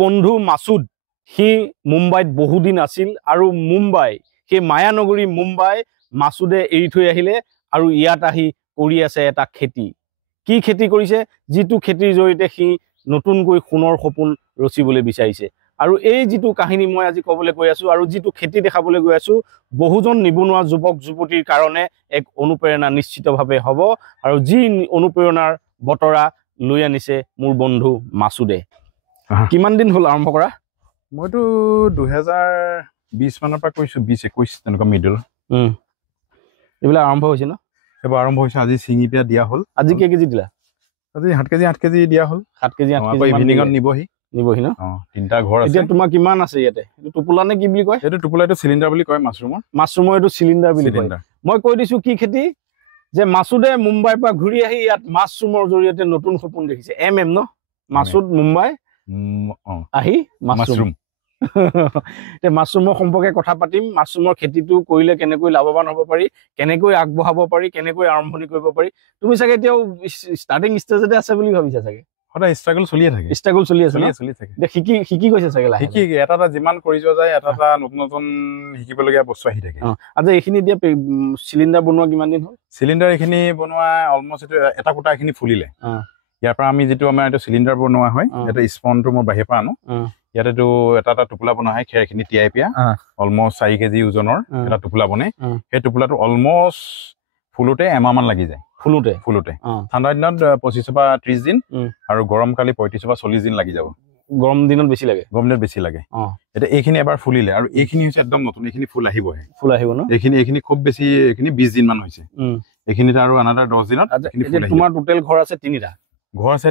বন্ধু মাছুদ সি মুম্বাইত বহুদিন আছিল আৰু মুম্বাই সেই মায়ানগৰী মুম্বাই মাছুদে এৰি থৈ আহিলে আৰু ইয়াত আহি কৰি আছে এটা খেতি কি খেতি কৰিছে যিটো খেতিৰ জৰিয়তে সি নতুনকৈ সোণৰ সপোন ৰচিবলৈ বিচাৰিছে আৰু এই যিটো কাহিনী মই আজি ক'বলৈ গৈ আছো আৰু যিটো খেতি দেখাবলৈ গৈ আছো বহুজন নিবনুৱা যুৱক যুৱতীৰ কাৰণে এক অনুপ্ৰেৰণা নিশ্চিতভাৱে হ'ব আৰু যি অনুপ্ৰেৰণাৰ বতৰা লৈ আনিছে মোৰ বন্ধু মাছুদে কিমান দিন হ'ল আৰম্ভ কৰা মইতো 2020 মানৰ পৰা কৈছো 2021 তেনেকুৱা মিডল এইবিলাক আৰম্ভ হৈছে ন এবাৰ আৰম্ভ হৈছে আজি সিঙি পিয়া দিয়া হ'ল আজি কি কেজি দিলা আজি 8 কেজি দিয়া হ'ল 7 কেজি 8 কেজি ইভিনিঙত নিবহি ন তিনটা ঘৰ আছে এতিয়া তোমাৰ কিমান আছে ইয়াতে এইটো টুপুলা নে কি বুলি কয় এইটো টুপুলা এইটো সিলিন্ডাৰ বুলি কয় মাছৰুমৰ এইটো সিলিন্ডাৰ বুলি কয় মই কৈ দিছো কি খেতি যে মাছুদে মুম্বাইৰ পৰা ঘূৰি আহি ইয়াত মাছৰুমৰ জৰিয়তে নতুন সপোন দেখিছে ন মাছুদ মুম্বাই আহি মাছৰুম মাছৰুমৰ সম্পৰ্কে কথা পাতিম মাছৰুমৰ খেতিটো কৰিলে কেনেকৈ লাভৱান হ'ব পাৰি কেনেকৈ আগবঢ়াব পাৰি কেনেকৈ আৰম্ভণি কৰিব পাৰি তুমি চাগে এতিয়াও ষ্টাৰ্টিং ষ্টেজতে আছে বুলি ভাবিছা চাগে সদায় ষ্ট্ৰাগল চলি থাকে শিকি গৈছে চাগে শিকি এটা যিমান কৰি যোৱা যায় এটা নতুন শিকিবলগীয়া বস্তু আহি থাকে আজি এইখিনি এতিয়া চিলিণ্ডাৰ বনোৱা কিমান দিন হ'ল চিলিণ্ডাৰ এইখিনি বনোৱা অলমষ্ট এটা কোটা এইখিনি ফুলিলে ইয়াৰ পৰা আমি যিটো আমাৰ এইটো চিলিণ্ডাৰ বনোৱা হয় এটা স্পনটো মই বাহিৰৰ পৰা আনো ইয়াতেতো এটা টোপোলা বনোৱা হয় খেৰখিনি তিয়াই পিয়া অলমষ্ট 4 কেজি ওজনৰ এটা টোপোলা বনে সেই টোপোলাটো অলমষ্ট ফুলোতে এমাহমান লাগি যায় ফুলোতে ঠাণ্ডা দিনত 25 পৰা 30 দিন আৰু গৰম কালি 35 পৰা 40 দিন লাগি যাব গৰম দিনত বেছি লাগে এটা এইখিনি এবাৰ ফুলিলে আৰু এইখিনি হৈছে একদম নতুন এইখিনি ফুল আহিব ন এইখিনি খুব বেছি এইখিনি 20 দিন মান হৈছে এইখিনিত আৰু আনাদাৰ 10 দিনত তোমাৰ টোটেল ঘৰ আছে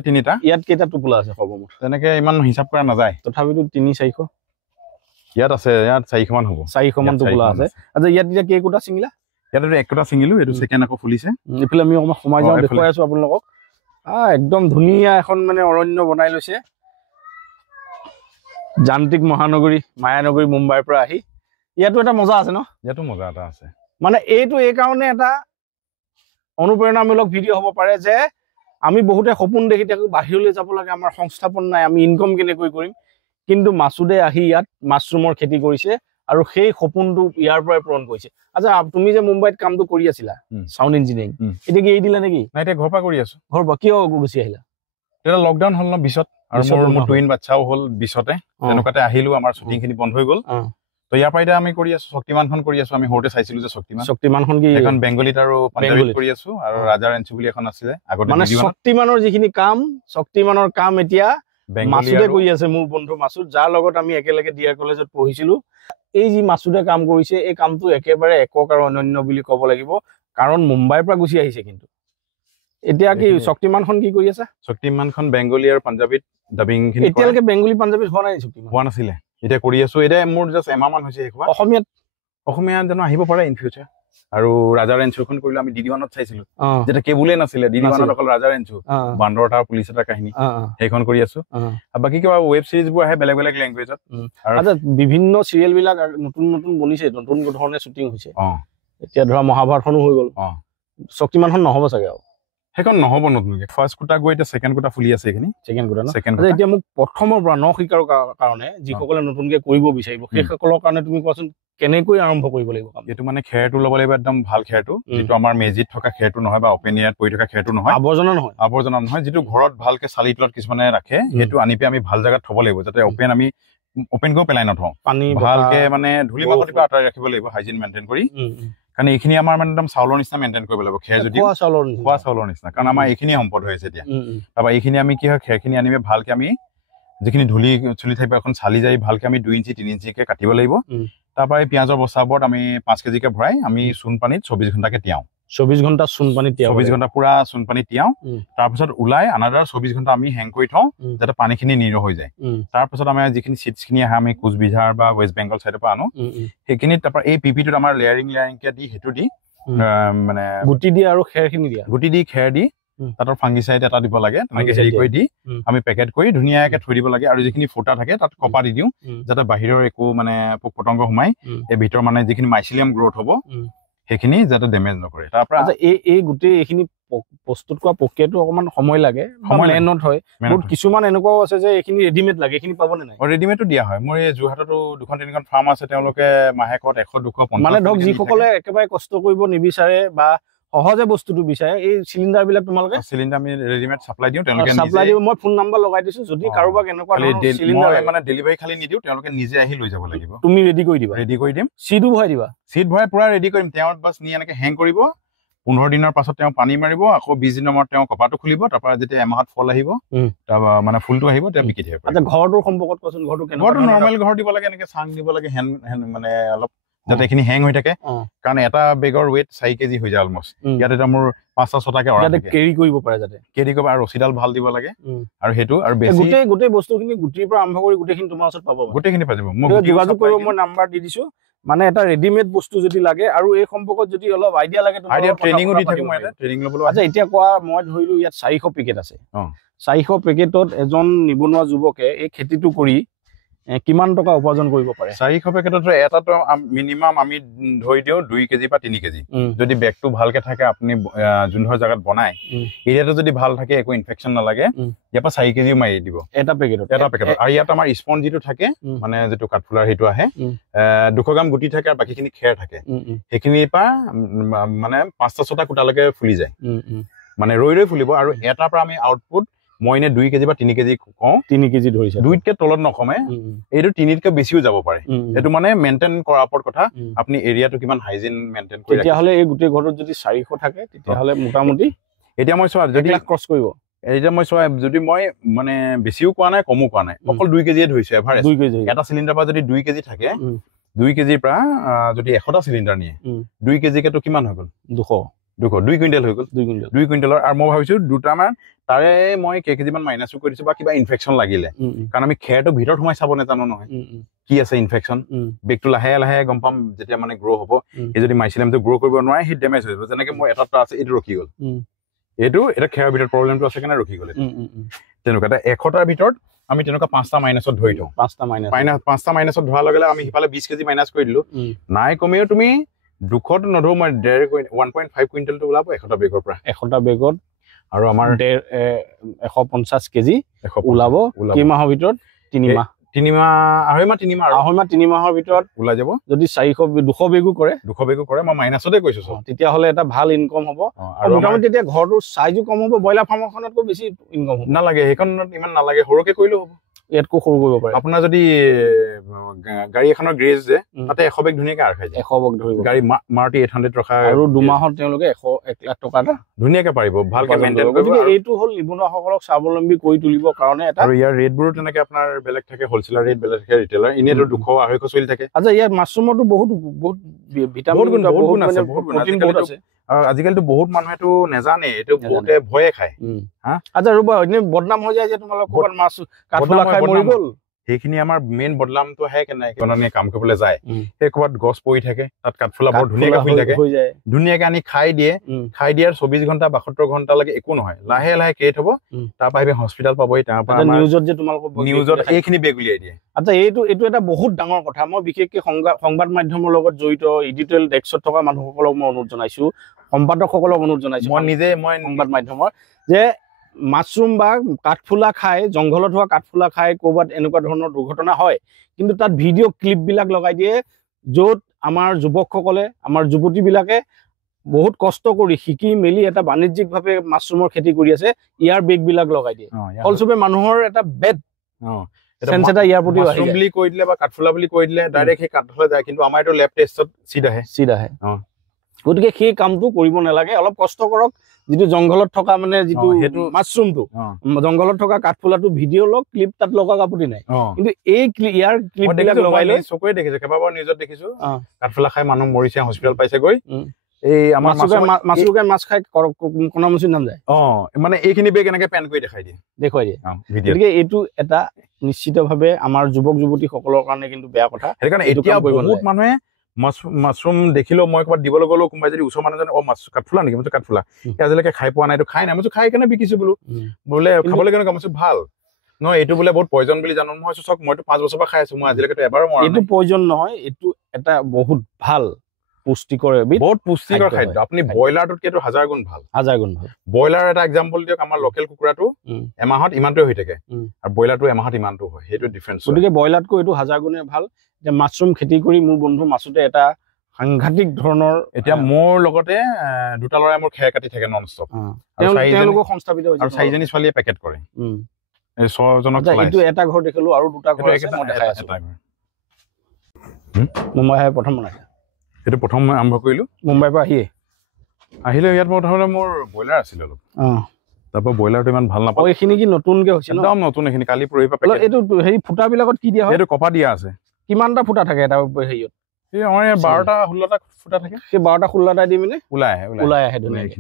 3টা ইয়াত কেইটা টোপোলা আছে সৰ্বমুঠ তেনেকে ইমান হিচাপ কৰা নাযায় তথাপিতো 3-400 ইয়াত আছে ইয়াত 400 মান হ'ব 400 মান টোপোলা আছে আচ্ছা ইয়াত এতিয়া কেইটা ছিঙিলা ইয়াত এক কোটা ছিঙিলো এইটো সেকেন্ড আকৌ ফুলিছে এইফালে আমি অকমান সময় যাওঁ দেখুৱাই আছো আপোনালোকক একদম ধুনীয়া এখন মানে অৰণ্য বনাই লৈছে যান্ত্ৰিক মহানগৰী মায়ানগৰী মুম্বাইৰ পৰা আহি ইয়াতো এটা মজা আছে ন ইয়াতো মজা এটা আছে মানে এইটো এই কাৰণে এটা অনুপ্ৰেৰণামূলক ভিডিঅ' হ'ব পাৰে যে আমি বহুতে সপোন দেখি থাকো বাহিৰলৈ যাব লাগে আমাৰ সংস্থাপন নাই আমি ইনকম কেনেকৈ কৰিম কিন্তু মাছুদে আহি ইয়াত মাছৰুমৰ খেতি কৰিছে আৰু সেই সপোনটো ইয়াৰ পৰাই পূৰণ কৰিছে আচ্ছা তুমি যে মুম্বাইত কামটো কৰি আছিলা সাউন্ড ইঞ্জিনিয়াৰিং এতিয়া কি এৰি দিলা নেকি নাই এতিয়া ঘৰৰ পৰা কৰি আছো ঘৰৰ পৰা কিয় গুচি আহিলা এটা লকডাউন হ'ল ন 20ত আৰু মোৰ টুইন বাচ্চাও হ'ল 20তে তেনেকুৱাতে আহিলো আমাৰ শুটিং খিনি বন্ধ হৈ গ'ল তো ইয়াৰ পৰা আমি কৰি আছো শক্তিমানখন কৰি আছো আমি হৰতে চাইছিলো যে শক্তিমানখন কি এখন বেংগলীত আৰু পাঞ্জাবীত কৰি আছো আৰু ৰাজাৰ এনচু বুলি এখন আছিলে আগতে মানে শক্তিমানৰ যিখিনি শক্তিমানৰ কাম এতিয়া মাছুদে কৰি আছে মোৰ বন্ধু মাছুদ যাৰ লগত আমি একেলগে ডিআৰ কলেজত পঢ়িছিলো এই যি মাছুদে কাম কৰিছে এই কামটো একেবাৰে একক আৰু অনন্য বুলি ক'ব লাগিব কাৰণ মুম্বাইৰ পৰা গুচি আহিছে কিন্তু এতিয়া কি শক্তিমানখন কি কৰি আছে শক্তিমানখন বেংগলী আৰু পাঞ্জাবীত ডাবিং খিনি এতিয়ালৈকে বেংগলী পাঞ্জাবীত হোৱা নাই শক্তিমান হোৱা নাছিলে এতিয়া কৰি আছো এতিয়া মোৰ জাস্ট এমাহমান হৈছে এইখন অসমীয়াত জানো আহিব পাৰে ইন ফিউচাৰ আৰু ৰাজাৰ এনচুখন কৰিলো আমি ডিডি1ত চাইছিলো যেটা কেবুলে নাছিলে ডিডি1ত অকল ৰাজাৰ এনচু বান্দৰটা পুলিচ এটা কাহিনী সেইখন কৰি আছো বাকি কিবা ৱেব সিৰিজ বোৰ আহে বেলেগ লেংগুৱেজত আচ্ছা বিভিন্ন সিৰিয়েল বিলাক নতুন বনিছে নতুন ধৰণে শুটিং হৈছে এতিয়া ধৰা মহাভাৰতখনো হৈ গ'ল শক্তিমানখন নহব চাগে আৰু সেইখন নহব নতুনকে ফাৰ্ষ্ট কোটা গৈ এতিয়া সেকেন্ড কোটা ফুলি আছে এইখিনি সেকেন্ড কোটা এতিয়া মোক প্ৰথমৰ পৰা ন শিকাৰ কাৰণে যিসকলে নতুনকে কৰিব বিচাৰিব সেইসকলৰ কাৰণে তুমি কোৱাচোন কেনেকৈ আৰম্ভ কৰিব লাগিব এইটো মানে খেৰটো ল'ব লাগিব একদম ভাল খেৰটো যিটো আমাৰ মেজিত থকা খেৰটো নহয় বা অপেন এয়াৰত পৰি থকা খেৰটো নহয় আৱৰ্জনা নহয় যিটো ঘৰত ভালকে চালি তলত কিছুমানে ৰাখে সেইটো আনি পে আমি ভাল জায়গাত থব লাগিব যাতে আমি ওপেন কৰি পেলাই নথওঁ পানী ভালকে মানে ধূলি মাকতি পৰা আঁতৰাই ৰাখিব লাগিব হাইজিন মেইনটেইন কৰি কাৰণ এইখিনি আমাৰ মানে একদম চাউলৰ নিচিনা মেইনটেইন কৰিব লাগিব খেৰ যদি খোৱা চাউলৰ নিচিনা কাৰণ আমাৰ এইখিনি সম্পদ হৈ আছে এতিয়া তাৰপৰা এইখিনি আমি কি হয় খেৰখিনি আনিবে ভালকে আমি যিখিনি ধূলি চুলি থাকিব এখন চালি যাই ভালকে আমি 2 ইঞ্চি 3 ইঞ্চিকে কাটিব লাগিব তাৰপৰা এই পিঁয়াজৰ বস্তাবোৰত আমি 5 কেজিকে ভৰাই আমি চূণ পানীত 24 ঘণ্টাকে তিয়াও 24 ঘণ্টা চূণ পানীত তিয়াও 24 ঘণ্টা পুৰা চূণ পানীত তিয়াও তাৰপিছত ওলাই আনাদাৰ 24 ঘণ্টা আমি হেং কৰি থওঁ যাতে পানীখিনি নিৰ হৈ যায় তাৰপিছত আমি যিখিনি সিডছখিনি আহে আমি কোচবিহাৰ বা ৱেষ্ট বেংগল সাইডৰ পৰা আনো সেইখিনি তাৰপৰা এই পিপিটোত আমাৰ লেয়াৰিংকে দি হেতু দি মানে গুটি দি আৰু খেৰখিনি দিয়া গুটি দি খেৰ দি তাতৰ ফাংগিসাইড এটা দিব লাগে তেনেকে হেৰি কৰি দি আমি পেকেট কৰি ধুনীয়াকে থৈ দিব লাগে আৰু যিখিনি ফুটা থাকে তাত কপা দি দিওঁ যাতে বাহিৰৰ একো মানে পোক পতংগ সোমাই এই ভিতৰ মানে যিখিনি মাইসিলিয়াম গ্ৰোথ হ'ব সেইখিনি যাতে ডেমেজ নকৰে তাৰ পৰা এই গুটি এইখিনি প্ৰস্তুত কৰা প্ৰক্ৰিয়াটো অকমান সময় লাগে, মেহনত হয়। বহুত কিছুমান এনেকুৱাও আছে যে এইখিনি ৰেডিমেড লাগে, এইখিনি পাবনে নাই? ৰেডিমেডটো দিয়া হয়। মোৰ এই যোৰহাটতো 2-3খন ফাৰ্ম আছে, তেওঁলোকে মাহেকত 100-250 মানে ধৰক যিসকলে একেবাৰে কষ্ট কৰিব নিবিচাৰে বা সহজে বস্তুটো বিচাৰে, এই চিলিণ্ডাৰ বিলাক তোমালোকে চিলিণ্ডাৰ আমি ৰেডিমেড চাপ্লাই দিওঁ, তেওঁলোকে চাপ্লাই দিওঁ। মই ফোন নাম্বাৰ লগাই দিছো, যদি কাৰোবাক এনেকুৱা চিলিণ্ডাৰ মানে ডেলিভাৰী খালি নিদিওঁ, তেওঁলোকে নিজে আহি লৈ যাব লাগিব। তুমি ৰেডি কৰি দিবা? ৰেডি কৰি দিম। চিটো ভৰাই দিবা? চিট ভৰাই পুৰা ৰেডি কৰিম। তেওঁ বাছ নি এনেকে হেং কৰিব, 15 দিনৰ পাছত তেওঁ পানী মাৰিব, আকৌ 20 দিনৰ মূৰত তেওঁ কপাৰটো খুলিব, তাৰপৰা যেতিয়া এমাহত ফল আহিব, তাৰপৰা মানে ফুলটো আহিব, তেওঁ বিকি থাকিব। আচ্ছা, ঘৰটোৰ সম্পৰ্কত কোৱাচোন। ঘৰটো নৰ্মেল ঘৰ দিব লাগে, এনেকে চাং দিব লাগে, মানে অলপ যাতে এইখিনি হেং হৈ থাকে, কাৰণ এটা বেগৰ ৱেইট 4 কেজি হৈ যায় অলমষ্ট। ইয়াত এতিয়া মোৰ 5-6টাকে কেৰি কৰিব পাৰে, যাতে কেৰি কৰিব, আৰু ৰছীডাল ভাল দিব লাগে। আৰু সেইটো আৰু গোটেই বস্তুখিনি গুটিৰ পৰা আৰম্ভ কৰি গোটেইখিনি তোমাৰ ওচৰত পাব, গোটেইখিনি পাই যাব। মই যোগাযোগ কৰিব, মই নাম্বাৰ দি দিছো। মানে এটা ৰেডিমেড বস্তু যদি লাগে আৰু এই সম্পৰ্কত যদি অলপ আইডিয়া লাগে, ট্ৰেইনিংও দি থাকো মই, ট্ৰেইনিং ল'বলৈ। আচ্ছা, এতিয়া কোৱা, মই ধৰিলো ইয়াত 400 পেকেট আছে। 400 পেকেটত এজন নিবনুৱা যুৱকে এই খেতিটো কৰি কিমান টকা উপাৰ্জন কৰিব পাৰে? 400 পেকেটত এটাতো মিনিমাম আমি ধৰি দিওঁ 2 কেজি বা 3 কেজি। যদি বেগটো ভালকে থাকে, আপুনি যোনধৰ জাগাত বনাই, এৰিয়াটো যদি ভাল থাকে, একো ইনফেকশ্যন নালাগে, ইয়াৰ পৰা 4 কেজিও মাৰি দিব এটা পেকেটত। আৰু ইয়াত আমাৰ স্পঞ্জ যিটো থাকে, মানে যিটো কাঠফুলাৰ সেইটো আহে, 200 গ্ৰাম গুটি থাকে আৰু বাকীখিনি খেৰ থাকে। সেইখিনিৰ পৰা মানে 5-6টা কুটালৈকে ফুলি যায়, মানে ৰৈ ফুলিব। আৰু এটাৰ পৰা আমি আউটপুট মই এনে 2 কেজি বা 3 কেজি কওঁ। 3 কেজি ধৰিছে, 2তকে তলত নকমে। এইটো 3তকে বেছিও যাব পাৰে। এইটো মানে মেইনটেইন কৰাৰ ওপৰত কথা, আপুনি এৰিয়াটো কিমান হাইজিন মেইনটেইন কৰি। তেতিয়াহ'লে এই গোটেই ঘৰটোত যদি 400 থাকে, তেতিয়াহ'লে মোটামুটি এতিয়া মই চোৱা যদি ক্ৰছ কৰিব, এতিয়া মই চোৱা যদি মই মানে বেছিও কোৱা নাই, কমো কোৱা নাই, অকল 2 কেজিয়ে ধৰিছে এভাৰেজ। 2 কেজি এটা চিলিণ্ডাৰ পৰা যদি 2 কেজি থাকে, 2 কেজিৰ পৰা যদি 100টা চিলিণ্ডাৰ নিয়ে, 2 কেজিকেতো কিমান হৈ গ'ল? 2 কুইণ্টেল হৈ গ'ল। 2 কুইণ্টেলৰ। আৰু মই ভাবিছো দুটামান তাৰে মই কেজিমান মাইনাছো কৰি দিছো, বা কিবা ইনফেকশ্যন লাগিলে, কাৰণ আমি খেৰটো ভিতৰত সোমাই চাব নাজানো নহয় কি আছে ইনফেকশ্যন। বেগটো লাহে লাহে গম পাম যেতিয়া মানে গ্ৰ' হ'ব। এই যদি মাইচিলামটো গ্ৰ' কৰিব নোৱাৰে, সি ডেমেজ হৈ যাব। যেনেকে মোৰ এটা আছে, এইটো ৰখি গ'ল, এইটো এটা খেৰৰ ভিতৰত প্ৰব্লেমটো আছে কাৰণে ৰখি গ'ল। তেনেকুৱা এটা 100টাৰ ভিতৰত আমি তেনেকুৱা 5টা মাইনাছত ধৰি দিওঁ। 5টা মাইনাছত ধৰাৰ লগে লগে আমি সিফালে 20 কেজি মাইনাছ কৰি দিলো। নাই কমেও তুমি 200টো নধৰো, মই 1.5 কুইণ্টেলটো ওলাব 100টা বেগৰ পৰা। 100টা বেগত আৰু আমাৰ 150 কেজি ওলাব। কি মাহৰ ভিতৰত? 3 মাহ, 2.5 মাহৰ ভিতৰত ওলাই যাব। যদি 200 বেগো কৰে, মই মাইনাছতে কৈছো, তেতিয়াহ'লে এটা ভাল ইনকম হ'ব। মোটামুটি এতিয়া ঘৰটোৰ চাইজো কম হ'ব, ব্ৰইলাৰ ফাৰ্ম এখনতকৈ বেছি ইনকম হ'ব। নালাগে, সেইখনত ইমান নালাগে, সৰুকে কৰিলেও হ'ব। ইয়াতকৈ সৰু কৰিব পাৰে। আপোনাৰ যদি গাড়ী এখনৰ গ্ৰেজ যে, তাতে 100 বেগ ধুনীয়াকে আৰ খাই যায়। 100 বেগ ধৰিব গাড়ী মাৰুতি 800 ৰখা, আৰু 2 মাহত তেওঁলোকে 1 লাখ টকা এটা ধুনীয়াকে পাৰিব, ভালকে মেইনটেইন কৰিব। গতিকে এইটো হ'ল নিবনুৱাসকলক স্বাৱলম্বী কৰি তুলিবৰ কাৰণে এটা। আৰু ইয়াৰ ৰেটবোৰো তেনেকে আপোনাৰ বেলেগ থাকে, হ'লচেলাৰ ৰেট বেলেগ থাকে, ৰিটেইলাৰ এনেইতো 200-250 চলি থাকে। আচ্ছা, ইয়াৰ মাছৰুমতো বহুত ভিটামিন, বহুত গুণ আছে, প্ৰটিন বহুত আছে। আৰু আজিকালিতো বহুত মানুহেতো নেজানে, এইটো বহুতে ভয়ে খায়। আচ্ছা, ৰ'বা, এনেই বদনাম হৈ যায় যে তোমালোকৰ ক'ৰবাত মাছ কাঠফুলা খাই মৰি গ'ল। সেইখিনি আমাৰ মেইন বদনামটো আহে কেনেকে কাম কৰিবলৈ যায়, সেই ক'ৰবাত গছ পৰি থাকে, তাত কাঠফুলা বৰ ধুনীয়াকে ফুলি থাকে, ধুনীয়াকে আনি খাই দিয়াৰ 24 ঘণ্টা 72 ঘণ্টালৈকে একো নহয়, লাহে লাহে ক্ৰিয়েট হ'ব, তাৰ পৰা আহিব হস্পিটেল পাবহি, তাৰ পৰা নিউজত যে তোমালোকৰ নিউজত এইখিনি বেগ উলিয়াই দিয়ে। আচ্ছা, এইটো এটা বহুত ডাঙৰ কথা। মই বিশেষকে সংবাদ মাধ্যমৰ লগত জড়িত এডিটৰিয়েল ডেস্কত থকা মানুহসকলক মই অনুৰোধ জনাইছো, সম্পাদকসকলক অনুৰোধ জনাইছো, মই সংবাদ মাধ্যমৰ, যে মাছৰুম বা কাঠফুলা খাই, জংঘলত হোৱা কাঠফুলা খাই ক'ৰবাত এনেকুৱা ধৰণৰ দুৰ্ঘটনা হয়, কিন্তু তাত ভিডিঅ' ক্লিপবিলাক লগাই দিয়ে, য'ত আমাৰ যুৱকসকলে, আমাৰ যুৱতীবিলাকে বহুত কষ্ট কৰি শিকি মেলি এটা বাণিজ্যিকভাৱে মাছৰুমৰ খেতি কৰি আছে, ইয়াৰ বেগবিলাক লগাই দিয়ে। ফলস্বৰূপে মানুহৰ এটা বেড চেন্স এটা ইয়াৰ প্ৰতি মাছৰুম বুলি কৈ দিলে বা কাঠফুলা বুলি কৈ দিলে ডাইৰেক্ট সেই কাঠফুলা যায়, কিন্তু আমাৰ এইটো লেব টেষ্টত চিড আহে। গতিকে সেই কামটো কৰিব নালাগে, অলপ কষ্ট কৰক। যিটো জংঘলত থকা মানে যিটো মাছৰুমটো, জংঘলত থকা কাঠফুলাটো ভিডিঅ' লওক, ক্লিপ তাত লগাওক, আপত্তি নাই। কিন্তু এই ইয়াৰ ক্লিপবিলাক লগাই লৈ চকুৰে দেখিছো, কেইবাবাৰ নিউজত দেখিছো, কাঠফুলা খাই মানুহ মৰিছে, হস্পিটেল পাইছে গৈ। এই আমাৰ মাছৰুকে মাছ খাই কণামুচিৰ নাম যায়। মানে এইখিনি বেগ এনেকে পেন কৰি দেখুৱাই দিয়ে। গতিকে এইটো এটা নিশ্চিতভাৱে আমাৰ যুৱক যুৱতীসকলৰ কাৰণে কিন্তু বেয়া কথা। সেইকাৰণে এতিয়া বহুত মানুহে মাছৰুম দেখিলেও, মই ক'ৰবাত দিবলৈ গ'লেও, কোনোবাই যদি ওচৰ মানুহজনে কাঠফুলা নেকি, মই কাঠফুলা আজিলৈকে খাই পোৱা নাই, এইটো খাই নাই, মই খাই কেনে বিকিছো বোলো, বোলে খাবলৈ কেনেকুৱা, মই ভাল নহয়, এইটো বোলে বহুত পয়জন বুলি জানো। মই চাওক, মইতো 5 বছৰৰ পৰা খাই আছো, মই আজিলৈকে এবাৰো মৰা নাই। এইটো পয়জন নহয়, এইটো এটা বহুত ভাল পুষ্টিকৰ এবিধ, বহুত পুষ্টিকৰ খাদ্য। আপুনি ব্ৰইলাৰটোতকেতো 1000 গুণ ভাল, 1000 গুণ ভাল। ব্ৰইলাৰ এটা এক্সাম্পল দিয়ক, আমাৰ লোকেল কুকুৰাটো এমাহত ইমানটোৱে হৈ থাকে আৰু ব্ৰইলাৰটো এমাহত ইমানটো হয়, সেইটো ডিফাৰেন্স। গতিকে ব্ৰইলাৰতকৈ এইটো 1000 গুণে ভাল। এতিয়া মাছৰুম খেতি কৰি মোৰ বন্ধু মাছুতে এটা সাংঘাতিক ধৰণৰ, এতিয়া মোৰ লগতে দুটা ল'ৰাই মোৰ খেৰ কাটি থাকে নন ষ্টপ, তেওঁলোকো সংস্থাপিত হৈছে আৰু 4জনী ছোৱালীয়ে পেকেট কৰে। এই 6জনক এইটো এটা ঘৰ দেখিলো আৰু দুটা ঘৰ আছে, মই দেখাই আছো। মুম্বাই প্ৰথম বনাইছে, এইটো প্ৰথম মই আৰম্ভ কৰিলো। মুম্বাইৰ পৰা আহিলে ইয়াত প্ৰথমতে মোৰ ব্ৰইলাৰ আছিলে অলপ, তাৰপৰা ব্ৰইলাৰটো ইমান ভাল নাপাওঁ। এইখিনি কি নতুনকে হৈছে? একদম নতুন, এইখিনি কালি পৰহি পৰা। এইটো হেৰি ফুটাবিলাকত কি দিয়া হয়? এইটো কপা দিয়া আছে। কিমানটা ফুটা থাকে এটা হেৰিয়ত? আমাৰ ইয়াত 12টা 16টা ফুটা থাকে। সেই 12টা 16টা দি মানে ওলাই আহে ধুনীয়াকৈ।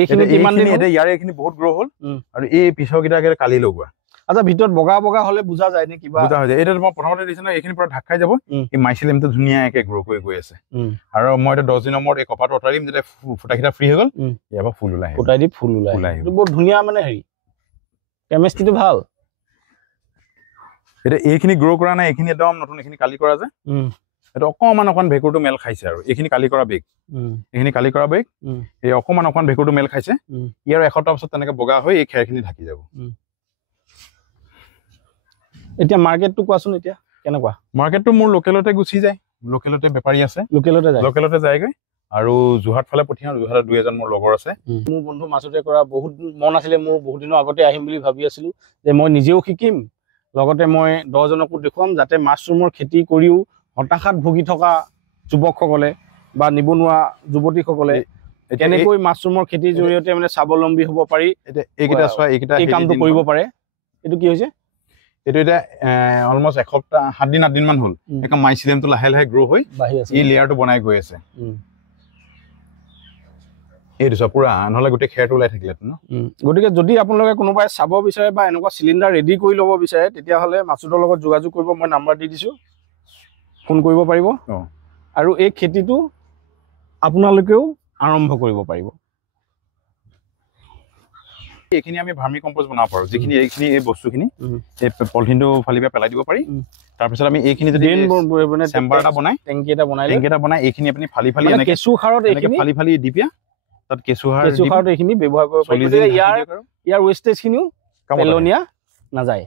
এইখিনি কিমান দিন? ইয়াৰে এইখিনি বহুত গ্ৰ' হ'ল আৰু এই পিছৰকেইটা কালি লগোৱা। আচ্ছা, ভিতৰত বগা বগা হলে বুজা যায় নে কিবা? বুজা হৈ যায়। এইটো মই প্ৰথমতে দিছো নহয়, এইখিনি পৰা ঢাক খাই যাব, এই মাইচিলিমটো ধুনীয়াকে গ্ৰ' কৰি গৈ আছে। আৰু মই এতিয়া 10 দিনৰ মূৰত এই কপাটো অঁতাৰিম, যেতিয়া ফুটাকেইটা ফ্ৰী হৈ গ'ল, ইয়াৰ পৰা ফুল ওলাই আহিব। ফুটাই দি ফুল ওলাই আহিব। বহুত ধুনীয়া মানে হেৰি কেমিষ্ট্ৰিটো ভাল। এতিয়া এইখিনি গ্ৰ' কৰা নাই, এইখিনি একদম নতুন, এইখিনি কালি কৰা যে। এইটো অকণমান ভেঁকুৰটো মেল খাইছে আৰু এইখিনি কালি কৰা বেগ, এইখিনি কালি কৰা বেগ, এই অকণমান ভেঁকুৰটো মেল খাইছে। ইয়াৰ এসপ্তাহ পাছত তেনেকে বগা হৈ এই খেৰখিনি ঢাকি যাব। এতিয়া মাৰ্কেটটো কোৱাচোন, এতিয়া কেনেকুৱা? মাৰ্কেটটো মোৰ লোকেলতে গুচি যায়, লোকেলতে বেপাৰী আছে, লোকেলতে যায়গৈ। আৰু যোৰহাট ফালে পঠিয়াওঁ, যোৰহাটত 2-এজন মোৰ লগৰ আছে। মোৰ বন্ধু মাছতে কৰা বহুত মন আছিলে, মোৰ বহুত দিনৰ আগতে আহিম বুলি ভাবি আছিলো যে মই নিজেও শিকিম, লগতে মই 10জনকো দেখুৱাম, যাতে মাছৰুমৰ খেতি কৰিও হতাশাত ভুগি থকা যুৱকসকলে বা নিবনুৱা যুৱতীসকলে কেনেকৈ মাছৰুমৰ খেতিৰ জৰিয়তে মানে স্বাৱলম্বী হ'ব পাৰি, এইকেইটা চোৱা, এই কামটো কৰিব পাৰে। এইটো কি হৈছে? এইটো এতিয়া অলমষ্ট এসপ্তাহ 7 দিন 8 দিন মান হ'ল, একদম মাইচিলিমটো লাহে লাহে গ্ৰ' হৈ এই লেয়াৰটো বনাই গৈ আছে। এইটো চোৱা পুৰা, নহ'লে গোটেই খেৰটো ওলাই থাকিলে ন। গতিকে যদি আপোনালোকে কোনোবাই চাব বিচাৰে বা এনেকুৱা চিলিণ্ডাৰ ৰেডি কৰি ল'ব বিচাৰে, তেতিয়াহ'লে মাছুদৰ লগত যোগাযোগ কৰিব, মই নাম্বাৰ দি দিছোঁ, ফোন কৰিব পাৰিব। আৰু এই খেতিটো আপোনালোকেও আৰম্ভ কৰিব পাৰিব। এইখিনি আমি ভাৰ্মি কম্পোষ্ট বনাব পাৰোঁ, যিখিনি এই বস্তুখিনি এই পলিথিনটো ফালি পেলাই দিব পাৰি। তাৰপিছত আমি এইখিনি যদি চেম্বাৰ এটা বনাই, টেংকি এটা বনাই এইখিনি আপুনি ফালি কেঁচু সাৰত ফালি দি পিয়া তাত কেঁচু সাৰত এইখিনি ব্যৱহাৰ কৰিব পাৰি। ইয়াৰ ৱেষ্টেজখিনিও পেলনীয়া নাযায়।